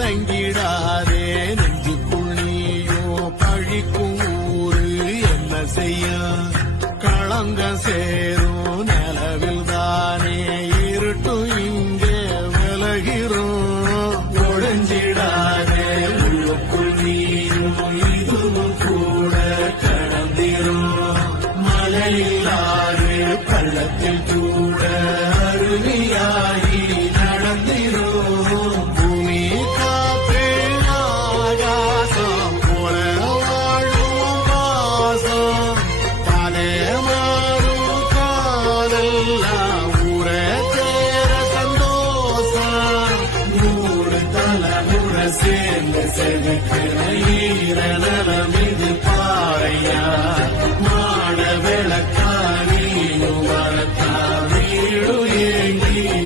கலங்கிடாதே நெஞ்சுக்குள் நீயோ பழிக்கும் ஊரு என்ன செய்ய களங்க சேரும் நிலவில் தானே இருட்டும் இங்கே விலகிறோம் ஒழிஞ்சிடாதே உள்ளுக்குள் நீயும் இதுவும் கூட கடந்திரும் மலையில்லாது பள்ளத்தில் கூட அருவியாகி நடந்திரும் பூமி காற்று ஆகாசம் போல வாழும் பாசம் தானே மாறும் காலெல்லாம் ஊரே தேர சந்தோஷம் நூறு தலைமுறை சேர்ந்து செதுக்கிற ஈர நலமே